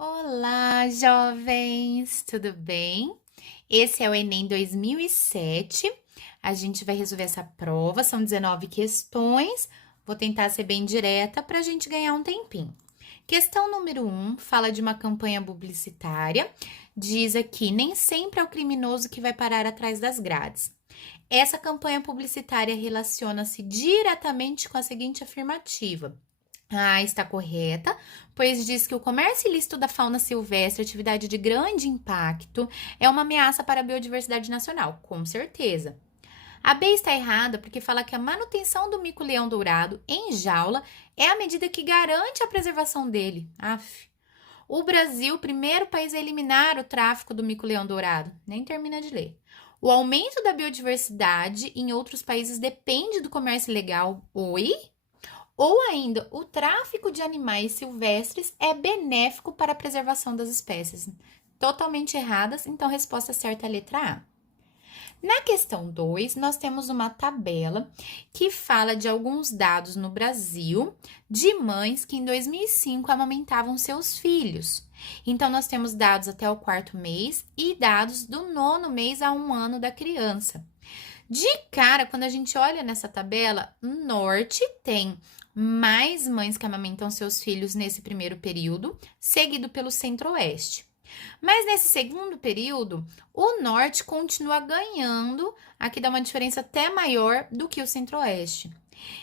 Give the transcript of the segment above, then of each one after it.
Olá, jovens! Tudo bem? Esse é o Enem 2007. A gente vai resolver essa prova, são 19 questões. Vou tentar ser bem direta para a gente ganhar um tempinho. Questão número 1 fala de uma campanha publicitária. Diz aqui: nem sempre é o criminoso que vai parar atrás das grades. Essa campanha publicitária relaciona-se diretamente com a seguinte afirmativa: está correta, pois diz que o comércio ilícito da fauna silvestre, atividade de grande impacto, é uma ameaça para a biodiversidade nacional, com certeza. A B está errada porque fala que a manutenção do mico-leão dourado em jaula é a medida que garante a preservação dele. Aff. O Brasil, o primeiro país a eliminar o tráfico do mico-leão dourado. Nem termina de ler. O aumento da biodiversidade em outros países depende do comércio ilegal. Oi? Ou ainda, o tráfico de animais silvestres é benéfico para a preservação das espécies. Totalmente erradas, então a resposta certa é a letra A. Na questão 2, nós temos uma tabela que fala de alguns dados no Brasil de mães que em 2005 amamentavam seus filhos. Então, nós temos dados até o 4º mês e dados do 9º mês a 1 ano da criança. De cara, quando a gente olha nessa tabela, o norte tem mais mães que amamentam seus filhos nesse primeiro período, seguido pelo centro-oeste. Mas nesse segundo período, o norte continua ganhando, aqui dá uma diferença até maior do que o centro-oeste.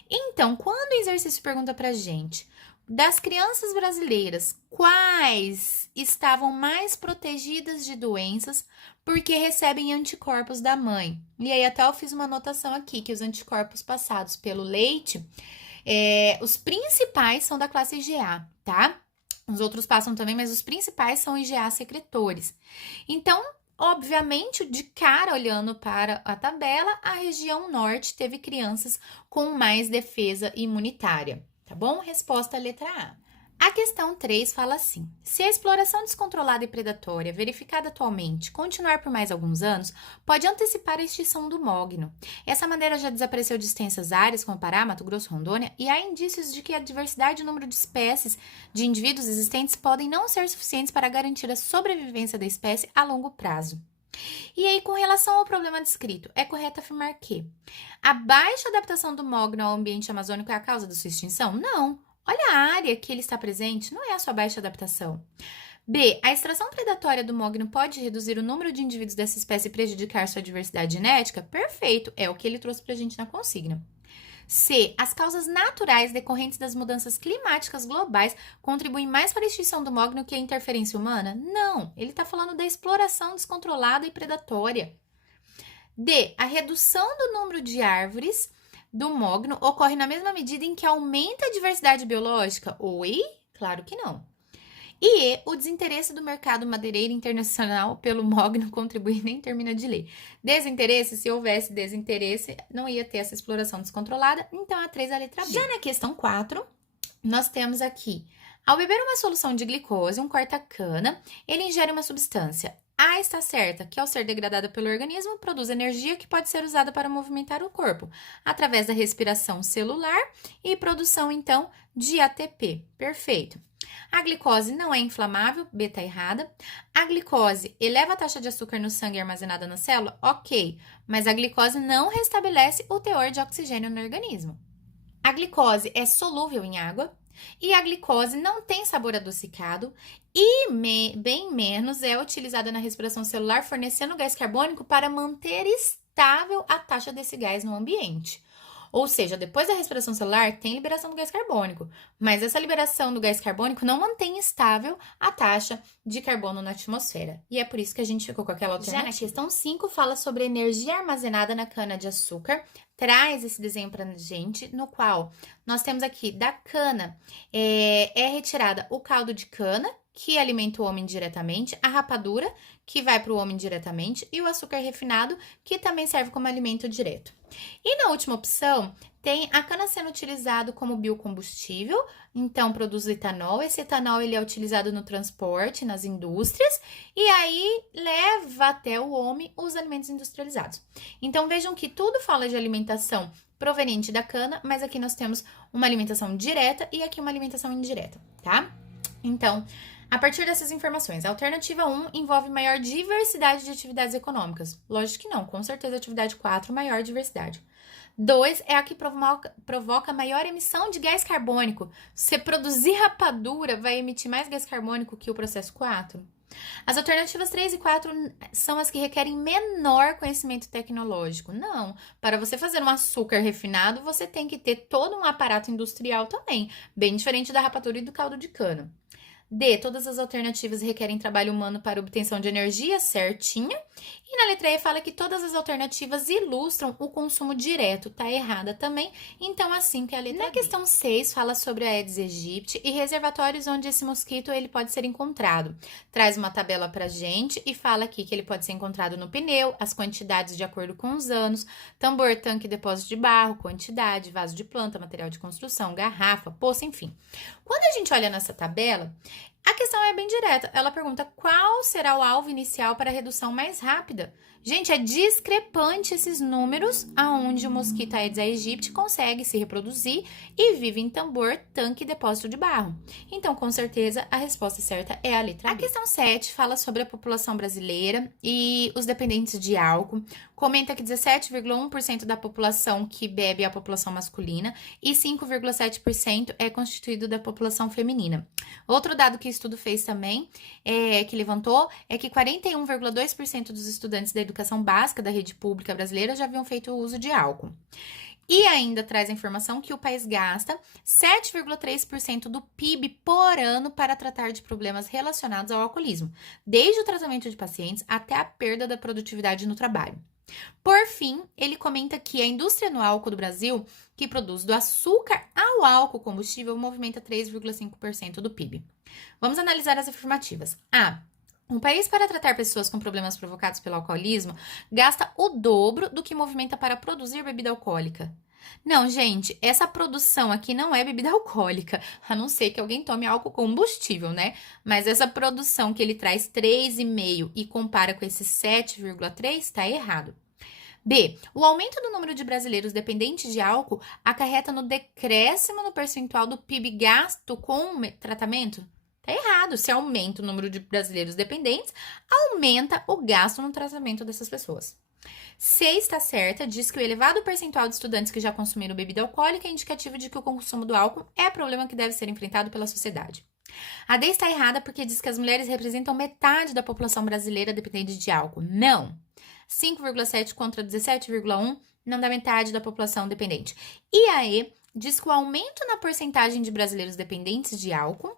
Então, quando o exercício pergunta pra gente, das crianças brasileiras, quais estavam mais protegidas de doenças porque recebem anticorpos da mãe? E aí até eu fiz uma anotação aqui, que os anticorpos passados pelo leite, os principais são da classe IgA, tá? Os outros passam também, mas os principais são IgA secretores. Então, obviamente, de cara olhando para a tabela, a região norte teve crianças com mais defesa imunitária, tá bom? Resposta letra A. A questão 3 fala assim: se a exploração descontrolada e predatória verificada atualmente continuar por mais alguns anos, pode antecipar a extinção do mogno. Essa maneira já desapareceu de extensas áreas como Pará, Mato Grosso, Rondônia, e há indícios de que a diversidade e o número de espécies de indivíduos existentes podem não ser suficientes para garantir a sobrevivência da espécie a longo prazo. E aí, com relação ao problema descrito, é correto afirmar que a baixa adaptação do mogno ao ambiente amazônico é a causa da sua extinção? Não. Olha a área que ele está presente, não é a sua baixa adaptação. B. A extração predatória do mogno pode reduzir o número de indivíduos dessa espécie e prejudicar sua diversidade genética? Perfeito, é o que ele trouxe pra gente na consigna. C. As causas naturais decorrentes das mudanças climáticas globais contribuem mais para a extinção do mogno que a interferência humana? Não, ele está falando da exploração descontrolada e predatória. D. A redução do número de árvores do mogno ocorre na mesma medida em que aumenta a diversidade biológica? Oi? Claro que não. E o desinteresse do mercado madeireiro internacional pelo mogno contribui, nem termina de ler. Desinteresse, se houvesse desinteresse, não ia ter essa exploração descontrolada, então a 3 é a letra B. Já na questão 4, nós temos aqui: ao beber uma solução de glicose, um corta-cana, ele ingere uma substância. A está certa, que ao ser degradada pelo organismo, produz energia que pode ser usada para movimentar o corpo, através da respiração celular e produção, então, de ATP. Perfeito. A glicose não é inflamável, B está errada. A glicose eleva a taxa de açúcar no sangue armazenada na célula? Ok, mas a glicose não restabelece o teor de oxigênio no organismo. A glicose é solúvel em água e a glicose não tem sabor adocicado e bem menos é utilizada na respiração celular, fornecendo gás carbônico para manter estável a taxa desse gás no ambiente. Ou seja, depois da respiração celular, tem liberação do gás carbônico, mas essa liberação do gás carbônico não mantém estável a taxa de carbono na atmosfera. E é por isso que a gente ficou com aquela alternativa. Já na questão 5, fala sobre a energia armazenada na cana-de-açúcar. Traz esse desenho para a gente, no qual nós temos aqui, da cana, é retirada o caldo de cana, que alimenta o homem diretamente, a rapadura, que vai para o homem diretamente, e o açúcar refinado, que também serve como alimento direto. E na última opção, tem a cana sendo utilizado como biocombustível, então produz etanol. Esse etanol ele é utilizado no transporte, nas indústrias, e aí leva até o homem os alimentos industrializados. Então vejam que tudo fala de alimentação proveniente da cana, mas aqui nós temos uma alimentação direta e aqui uma alimentação indireta, tá? Então, A partir dessas informações, a alternativa 1 envolve maior diversidade de atividades econômicas. Lógico que não, com certeza a atividade 4, maior diversidade. 2 é a que provoca maior emissão de gás carbônico. Se produzir rapadura, vai emitir mais gás carbônico que o processo 4? As alternativas 3 e 4 são as que requerem menor conhecimento tecnológico. Não, para você fazer um açúcar refinado, você tem que ter todo um aparato industrial também, bem diferente da rapadura e do caldo de cana. D, todas as alternativas requerem trabalho humano para obtenção de energia certinha. E na letra E fala que todas as alternativas ilustram o consumo direto. Tá errada também, então assim que é a letra B. Na questão 6 fala sobre a Aedes aegypti e reservatórios onde esse mosquito ele pode ser encontrado. Traz uma tabela pra gente e fala aqui que ele pode ser encontrado no pneu, as quantidades de acordo com os anos, tambor, tanque, depósito de barro, quantidade, vaso de planta, material de construção, garrafa, poça, enfim. Quando a gente olha nessa tabela, a questão é bem direta. Ela pergunta qual será o alvo inicial para a redução mais rápida. Gente, é discrepante esses números aonde o mosquito Aedes aegypti consegue se reproduzir e vive em tambor, tanque e depósito de barro. Então, com certeza, a resposta certa é a letra B. A questão 7 fala sobre a população brasileira e os dependentes de álcool. Comenta que 17,1% da população que bebe é a população masculina e 5,7% é constituído da população feminina. Outro dado que o estudo fez também, que levantou, é que 41,2% dos estudantes da educação básica da rede pública brasileira já haviam feito o uso de álcool. E ainda traz a informação que o país gasta 7,3% do PIB por ano para tratar de problemas relacionados ao alcoolismo, desde o tratamento de pacientes até a perda da produtividade no trabalho. Por fim, ele comenta que a indústria no álcool do Brasil, que produz do açúcar ao álcool combustível, movimenta 3,5% do PIB. Vamos analisar as afirmativas. A. Um país para tratar pessoas com problemas provocados pelo alcoolismo gasta o dobro do que movimenta para produzir bebida alcoólica. Não, gente, essa produção aqui não é bebida alcoólica, a não ser que alguém tome álcool combustível, né? Mas essa produção que ele traz 3,5 e compara com esse 7,3 está errado. B. O aumento do número de brasileiros dependentes de álcool acarreta no decréscimo no percentual do PIB gasto com tratamento? Tá errado. Se aumenta o número de brasileiros dependentes, aumenta o gasto no tratamento dessas pessoas. C está certa, diz que o elevado percentual de estudantes que já consumiram bebida alcoólica é indicativo de que o consumo do álcool é problema que deve ser enfrentado pela sociedade. A D está errada porque diz que as mulheres representam metade da população brasileira dependente de álcool. Não! 5,7 contra 17,1 não dá metade da população dependente. E a E diz que o aumento na porcentagem de brasileiros dependentes de álcool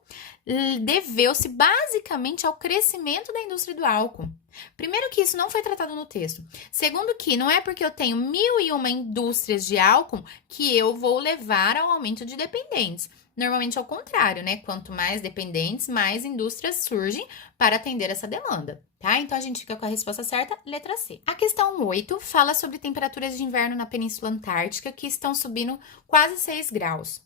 deveu-se basicamente ao crescimento da indústria do álcool. Primeiro que isso não foi tratado no texto. Segundo que não é porque eu tenho 1.001 indústrias de álcool que eu vou levar ao aumento de dependentes. Normalmente é o contrário, né? Quanto mais dependentes, mais indústrias surgem para atender essa demanda, tá? Então, a gente fica com a resposta certa, letra C. A questão 8 fala sobre temperaturas de inverno na Península Antártica que estão subindo quase 6 graus.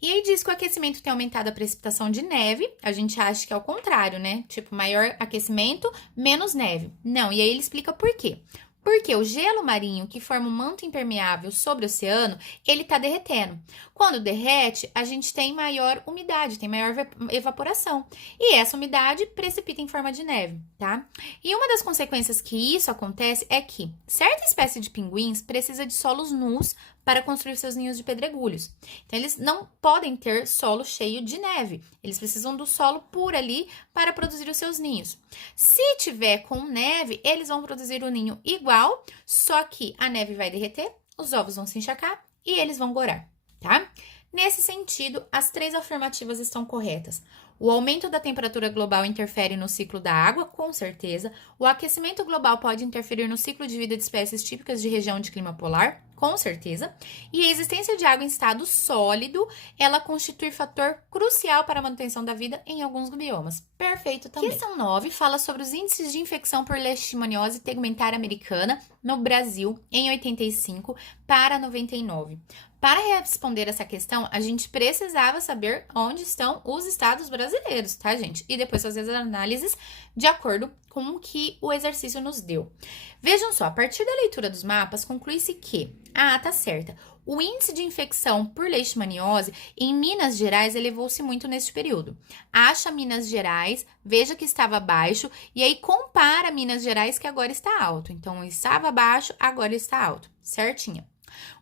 E aí diz que o aquecimento tem aumentado a precipitação de neve. A gente acha que é o contrário, né? Tipo, maior aquecimento, menos neve. Não, e aí ele explica por quê. Porque o gelo marinho, que forma um manto impermeável sobre o oceano, ele está derretendo. Quando derrete, a gente tem maior umidade, tem maior evaporação. E essa umidade precipita em forma de neve, tá? E uma das consequências que isso acontece é que certa espécie de pinguins precisa de solos nus para construir seus ninhos de pedregulhos. Então, eles não podem ter solo cheio de neve. Eles precisam do solo por ali para produzir os seus ninhos. Se tiver com neve, eles vão produzir o ninho igual, só que a neve vai derreter, os ovos vão se encharcar e eles vão gorar, tá? Nesse sentido, as 3 afirmativas estão corretas. O aumento da temperatura global interfere no ciclo da água, com certeza. O aquecimento global pode interferir no ciclo de vida de espécies típicas de região de clima polar, com certeza. E a existência de água em estado sólido, ela constitui fator crucial para a manutenção da vida em alguns biomas. Perfeito também. Questão 9 fala sobre os índices de infecção por leishmaniose tegumentária americana no Brasil em 85 para 99. Para responder essa questão, a gente precisava saber onde estão os estados brasileiros, tá, gente? E depois fazer as análises de acordo com o que o exercício nos deu. Vejam só, a partir da leitura dos mapas, conclui-se que, tá certa, O índice de infecção por leishmaniose em Minas Gerais elevou-se muito neste período. Acha Minas Gerais, veja que estava baixo, e aí compara Minas Gerais que agora está alto. Então, estava baixo, agora está alto. Certinho.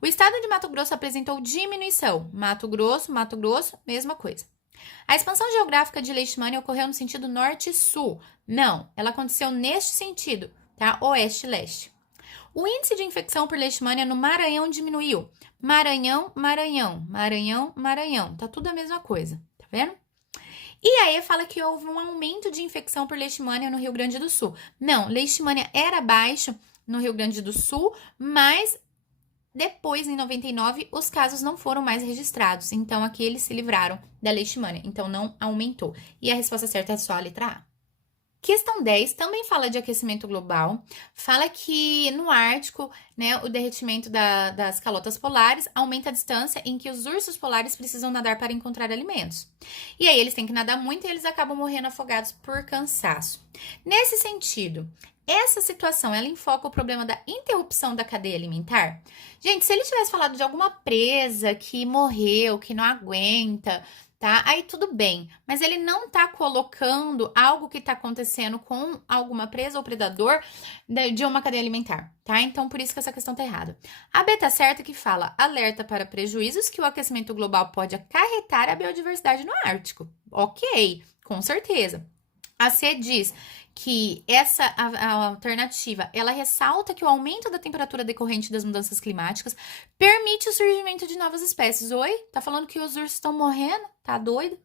O estado de Mato Grosso apresentou diminuição. Mato Grosso, mesma coisa. A expansão geográfica de Leishmania ocorreu no sentido norte-sul. Não, ela aconteceu neste sentido, tá? Oeste-leste. O índice de infecção por Leishmania no Maranhão diminuiu. Maranhão. Tá tudo a mesma coisa, tá vendo? E aí fala que houve um aumento de infecção por Leishmania no Rio Grande do Sul. Não, Leishmania era baixo no Rio Grande do Sul, mas depois, em 99, os casos não foram mais registrados. Então, aqui eles se livraram da Leishmania. Então, não aumentou. E a resposta certa é só a letra A. Questão 10 também fala de aquecimento global, fala que no Ártico, né, o derretimento das calotas polares aumenta a distância em que os ursos polares precisam nadar para encontrar alimentos. E aí eles têm que nadar muito e eles acabam morrendo afogados por cansaço. Nesse sentido, essa situação, ela enfoca o problema da interrupção da cadeia alimentar? Gente, se ele tivesse falado de alguma presa que morreu, que não aguenta, tá? Aí tudo bem, mas ele não tá colocando algo que tá acontecendo com alguma presa ou predador de uma cadeia alimentar, tá? Então, por isso que essa questão tá errada. A B tá certa que fala alerta para prejuízos que o aquecimento global pode acarretar à biodiversidade no Ártico. Ok, com certeza. A C diz que a alternativa, ela ressalta que o aumento da temperatura decorrente das mudanças climáticas permite o surgimento de novas espécies. Oi? Tá falando que os ursos estão morrendo? Tá doido?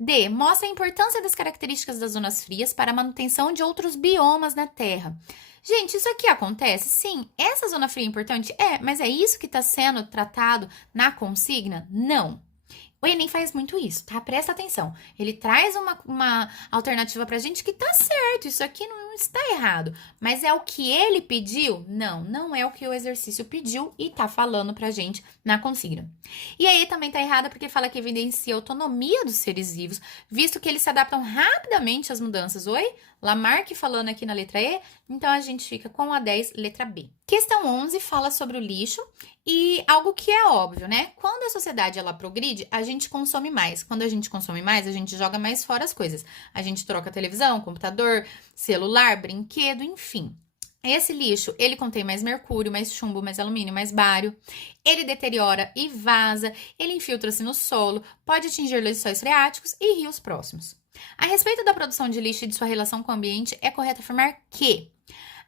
D. Mostra a importância das características das zonas frias para a manutenção de outros biomas na Terra. Gente, isso aqui acontece? Sim. Essa zona fria é importante? É, mas é isso que está sendo tratado na consigna? Não. O Enem faz muito isso, tá? Presta atenção. Ele traz uma alternativa pra gente que tá certo, isso aqui não está errado. Mas é o que ele pediu? Não, não é o que o exercício pediu e tá falando pra gente na consigna. E aí também tá errada porque fala que evidencia a autonomia dos seres vivos, visto que eles se adaptam rapidamente às mudanças. Oi? Lamarck falando aqui na letra E, então a gente fica com a 10, letra B. Questão 11 fala sobre o lixo e algo que é óbvio, né? Quando a sociedade ela progride, a gente consome mais. Quando a gente consome mais, a gente joga mais fora as coisas. A gente troca televisão, computador, celular, brinquedo, enfim. Esse lixo, ele contém mais mercúrio, mais chumbo, mais alumínio, mais bário. Ele deteriora e vaza, ele infiltra-se no solo, pode atingir lençóis freáticos e rios próximos. A respeito da produção de lixo e de sua relação com o ambiente, é correto afirmar que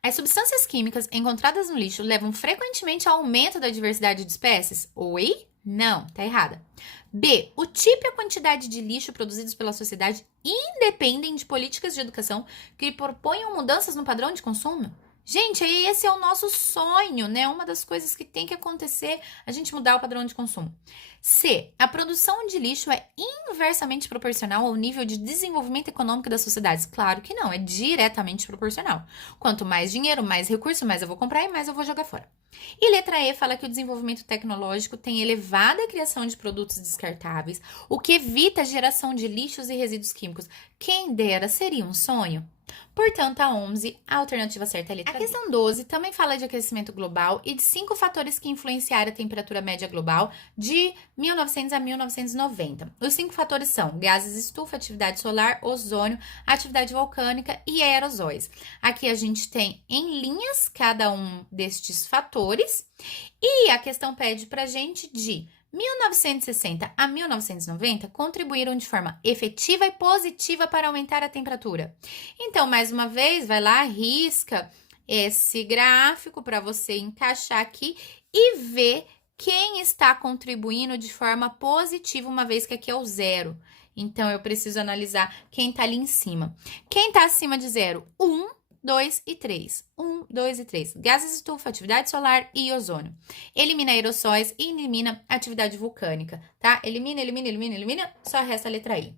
as substâncias químicas encontradas no lixo levam frequentemente ao aumento da diversidade de espécies? Oi? Não, tá errada. B. O tipo e a quantidade de lixo produzidos pela sociedade independem de políticas de educação que proponham mudanças no padrão de consumo? Gente, esse é o nosso sonho, né? Uma das coisas que tem que acontecer, a gente mudar o padrão de consumo. C. A produção de lixo é inversamente proporcional ao nível de desenvolvimento econômico das sociedades? Claro que não, é diretamente proporcional. Quanto mais dinheiro, mais recurso, mais eu vou comprar e mais eu vou jogar fora. E letra E fala que o desenvolvimento tecnológico tem elevada criação de produtos descartáveis, o que evita a geração de lixos e resíduos químicos. Quem dera, seria um sonho? Portanto, a 11, a alternativa certa é a letra B. A questão 12 também fala de aquecimento global e de 5 fatores que influenciaram a temperatura média global de 1900 a 1990. Os 5 fatores são gases estufa, atividade solar, ozônio, atividade vulcânica e aerosóis. Aqui a gente tem em linhas cada um destes fatores e a questão pede pra gente de 1960 a 1990 contribuíram de forma efetiva e positiva para aumentar a temperatura. Então, mais uma vez, vai lá, risca esse gráfico para você encaixar aqui e ver quem está contribuindo de forma positiva, uma vez que aqui é o zero. Então, eu preciso analisar quem está ali em cima. Quem está acima de zero? 2 e 3. 1, 2 e 3. Gases estufa, atividade solar e ozônio. Elimina aerossóis e elimina atividade vulcânica, tá? Elimina, só resta a letra I.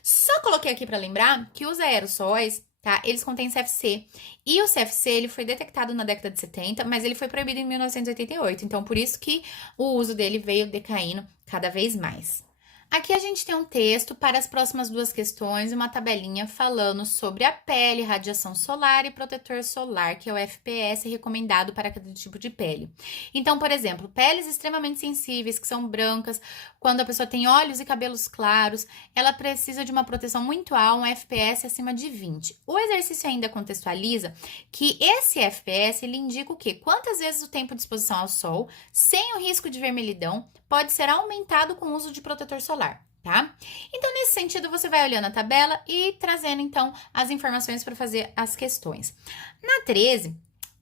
Só coloquei aqui para lembrar que os aerossóis, tá? Eles contêm CFC. E o CFC, ele foi detectado na década de 70, mas ele foi proibido em 1988. Então, por isso que o uso dele veio decaindo cada vez mais. Aqui a gente tem um texto para as próximas duas questões, uma tabelinha falando sobre a pele, radiação solar e protetor solar, que é o FPS recomendado para cada tipo de pele. Então, por exemplo, peles extremamente sensíveis, que são brancas, quando a pessoa tem olhos e cabelos claros, ela precisa de uma proteção muito alta, um FPS acima de 20. O exercício ainda contextualiza que esse FPS, ele indica o quê? Quantas vezes o tempo de exposição ao sol, sem o risco de vermelhidão, pode ser aumentado com o uso de protetor solar, tá? Então, nesse sentido, você vai olhando a tabela e trazendo, então, as informações para fazer as questões. Na 13,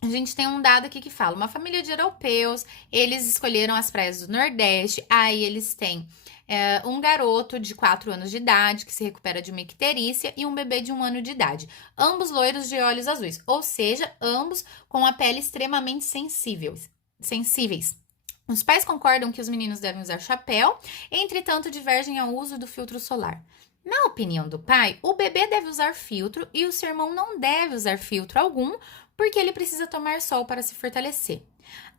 a gente tem um dado aqui que fala, uma família de europeus, eles escolheram as praias do Nordeste, aí eles têm um garoto de 4 anos de idade que se recupera de uma icterícia e um bebê de 1 ano de idade, ambos loiros de olhos azuis, ou seja, ambos com a pele extremamente sensíveis. Os pais concordam que os meninos devem usar chapéu, entretanto divergem ao uso do filtro solar. Na opinião do pai, o bebê deve usar filtro e o seu irmão não deve usar filtro algum, porque ele precisa tomar sol para se fortalecer.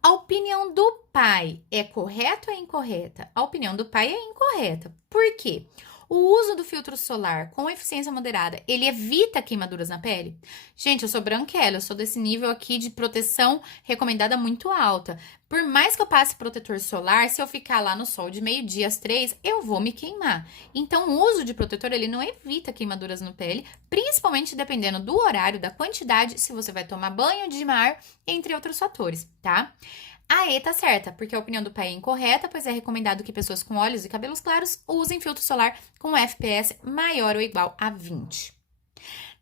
A opinião do pai é correta ou é incorreta? A opinião do pai é incorreta. Por quê? O uso do filtro solar com eficiência moderada, ele evita queimaduras na pele? Gente, eu sou branquela, eu sou desse nível aqui de proteção recomendada muito alta. Por mais que eu passe protetor solar, se eu ficar lá no sol de meio-dia às 3, eu vou me queimar. Então, o uso de protetor, ele não evita queimaduras na pele, principalmente dependendo do horário, da quantidade, se você vai tomar banho de mar, entre outros fatores, tá? A E tá certa, porque a opinião do pai é incorreta, pois é recomendado que pessoas com olhos e cabelos claros usem filtro solar com FPS maior ou igual a 20.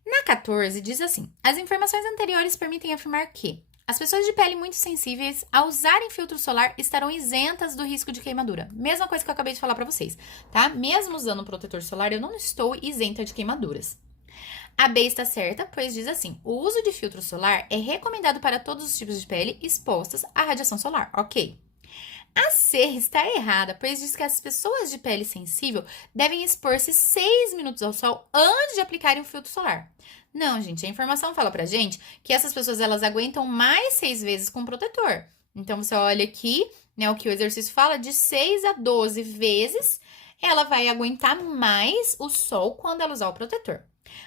Na 14, diz assim: as informações anteriores permitem afirmar que as pessoas de pele muito sensíveis, ao usarem filtro solar, estarão isentas do risco de queimadura. Mesma coisa que eu acabei de falar para vocês, tá? Mesmo usando protetor solar, eu não estou isenta de queimaduras. A B está certa, pois diz assim: o uso de filtro solar é recomendado para todos os tipos de pele expostas à radiação solar, ok? A C está errada, pois diz que as pessoas de pele sensível devem expor-se 6 minutos ao sol antes de aplicarem o filtro solar. Não, gente, a informação fala pra gente que essas pessoas elas aguentam mais 6 vezes com protetor. Então, você olha aqui, né, o que o exercício fala, de 6 a 12 vezes ela vai aguentar mais o sol quando ela usar o protetor.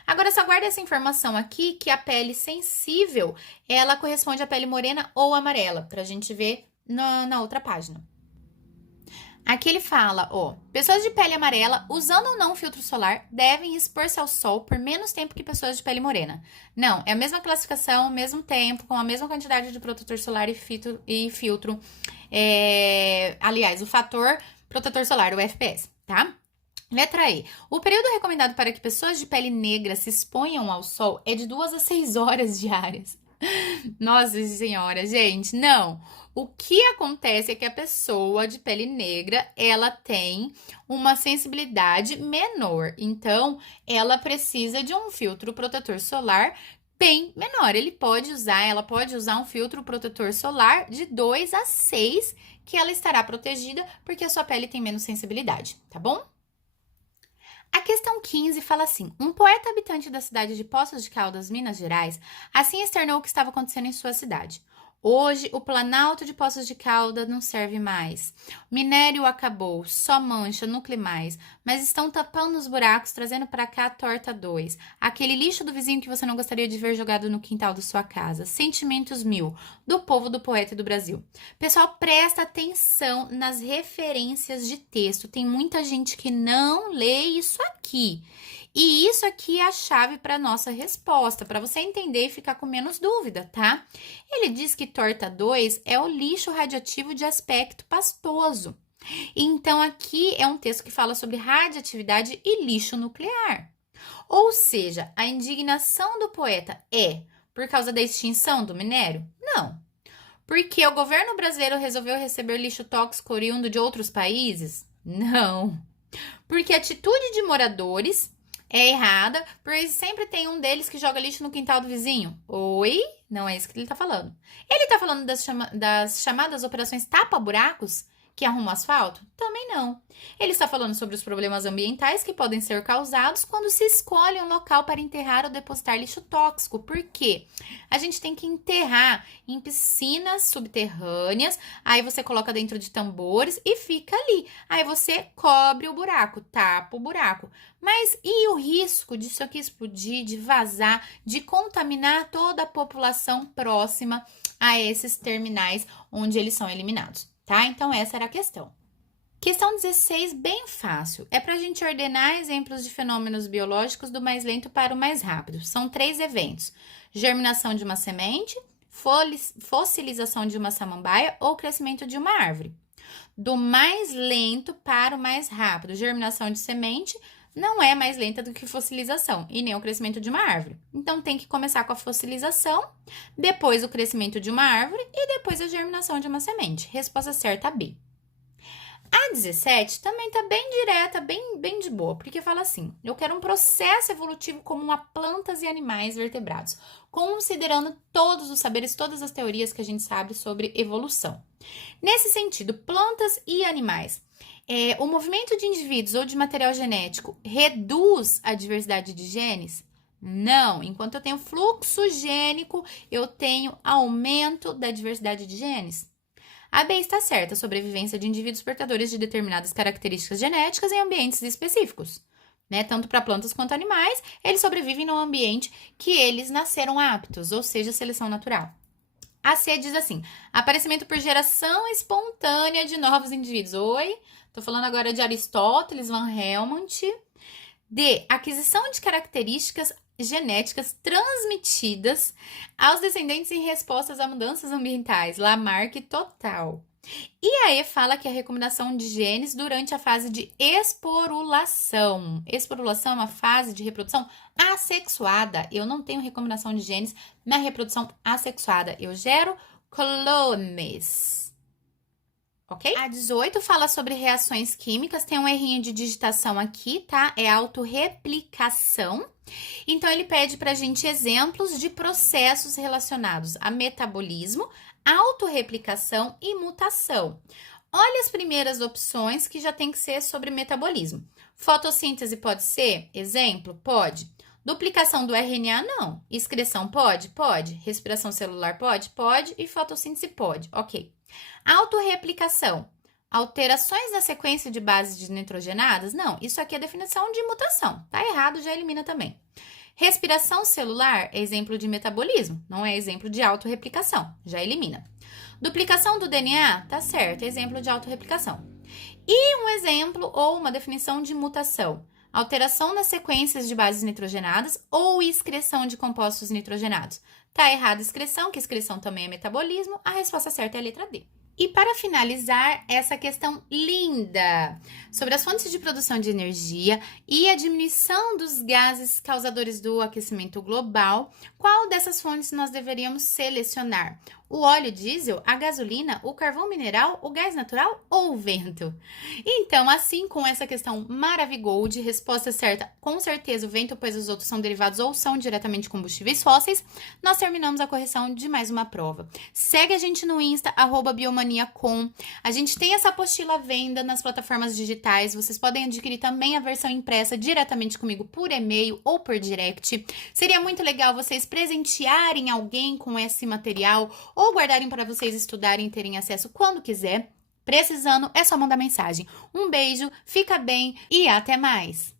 Agora, só guarda essa informação aqui, que a pele sensível, ela corresponde à pele morena ou amarela, pra gente ver na outra página. Aqui ele fala, ó, pessoas de pele amarela, usando ou não filtro solar, devem expor-se ao sol por menos tempo que pessoas de pele morena. Não, é a mesma classificação, mesmo tempo, com a mesma quantidade de protetor solar e filtro. Aliás, o fator protetor solar, o FPS, tá? Letra E. O período recomendado para que pessoas de pele negra se exponham ao sol é de 2 a 6 horas diárias. Nossa senhora, gente, não. O que acontece é que a pessoa de pele negra, ela tem uma sensibilidade menor. Então, ela precisa de um filtro protetor solar bem menor. Ela pode usar um filtro protetor solar de 2 a 6, que ela estará protegida porque a sua pele tem menos sensibilidade, tá bom? A questão 15 fala assim: um poeta habitante da cidade de Poços de Caldas, Minas Gerais, assim externou o que estava acontecendo em sua cidade. Hoje, o Planalto de Poços de Caldas não serve mais. O minério acabou, só mancha, núcleo mais. Mas estão tapando os buracos, trazendo para cá a torta 2. Aquele lixo do vizinho que você não gostaria de ver jogado no quintal da sua casa. Sentimentos mil, do povo, do poeta e do Brasil. Pessoal, presta atenção nas referências de texto. Tem muita gente que não lê isso aqui. E isso aqui é a chave para nossa resposta, para você entender e ficar com menos dúvida, tá? Ele diz que torta 2 é o lixo radioativo de aspecto pastoso. Então, aqui é um texto que fala sobre radioatividade e lixo nuclear. Ou seja, a indignação do poeta é por causa da extinção do minério? Não. Porque o governo brasileiro resolveu receber lixo tóxico oriundo de outros países? Não. Porque a atitude de moradores é errada, pois sempre tem um deles que joga lixo no quintal do vizinho. Oi? Não é isso que ele tá falando. Ele tá falando das chamadas operações tapa-buracos, que arruma o asfalto? Também não. Ele está falando sobre os problemas ambientais que podem ser causados quando se escolhe um local para enterrar ou depositar lixo tóxico. Por quê? A gente tem que enterrar em piscinas subterrâneas, aí você coloca dentro de tambores e fica ali. Aí você cobre o buraco, tapa o buraco. Mas e o risco disso aqui explodir, de vazar, de contaminar toda a população próxima a esses terminais onde eles são eliminados, tá? Então, essa era a questão. Questão 16, bem fácil. É para a gente ordenar exemplos de fenômenos biológicos do mais lento para o mais rápido. São 3 eventos: germinação de uma semente, fossilização de uma samambaia ou crescimento de uma árvore. Do mais lento para o mais rápido. Germinação de semente não é mais lenta do que fossilização e nem o crescimento de uma árvore. Então, tem que começar com a fossilização, depois o crescimento de uma árvore e depois a germinação de uma semente. Resposta certa, B. A 17 também tá bem direta, bem de boa, porque fala assim: eu quero um processo evolutivo comum a plantas e animais vertebrados, considerando todos os saberes, todas as teorias que a gente sabe sobre evolução. Nesse sentido, plantas e animais, o movimento de indivíduos ou de material genético reduz a diversidade de genes? Não. Enquanto eu tenho fluxo gênico, eu tenho aumento da diversidade de genes. A B está certa, sobrevivência de indivíduos portadores de determinadas características genéticas em ambientes específicos. Né? Tanto para plantas quanto animais, eles sobrevivem no ambiente que eles nasceram aptos, ou seja, seleção natural. A C diz assim: aparecimento por geração espontânea de novos indivíduos. Oi, tô falando agora de Aristóteles, Van Helmont. D, aquisição de características genéticas transmitidas aos descendentes em respostas a mudanças ambientais. Lamarck total. E a E fala que a recombinação de genes durante a fase de esporulação. Esporulação é uma fase de reprodução assexuada. Eu não tenho recombinação de genes na reprodução assexuada. Eu gero clones. Ok? A 18 fala sobre reações químicas. Tem um errinho de digitação aqui, tá? É autorreplicação. Então, ele pede pra gente exemplos de processos relacionados a metabolismo, autorreplicação e mutação. Olha as primeiras opções que já tem que ser sobre metabolismo. Fotossíntese pode ser? Exemplo? Pode. Duplicação do RNA? Não. Excreção pode? Pode. Respiração celular pode? Pode. E fotossíntese pode. Ok. Autorreplicação. Alterações na sequência de bases nitrogenadas? Não, isso aqui é definição de mutação. Tá errado, já elimina também. Respiração celular é exemplo de metabolismo, não é exemplo de autorreplicação, já elimina. Duplicação do DNA? Tá certo, é exemplo de autorreplicação. E um exemplo ou uma definição de mutação: alteração nas sequências de bases nitrogenadas ou excreção de compostos nitrogenados. Tá errado excreção, que excreção também é metabolismo. A resposta certa é a letra D. E para finalizar, essa questão linda sobre as fontes de produção de energia e a diminuição dos gases causadores do aquecimento global, qual dessas fontes nós deveríamos selecionar? O óleo diesel, a gasolina, o carvão mineral, o gás natural ou o vento? Então, assim, com essa questão maravigold, resposta certa, com certeza o vento, pois os outros são derivados ou são diretamente combustíveis fósseis, nós terminamos a correção de mais uma prova. Segue a gente no Insta, @biomaniacom. A gente tem essa apostila à venda nas plataformas digitais. Vocês podem adquirir também a versão impressa diretamente comigo por e-mail ou por direct. Seria muito legal vocês presentearem alguém com esse material ou guardarem para vocês estudarem e terem acesso quando quiser. Precisando, é só mandar mensagem. Um beijo, fica bem e até mais!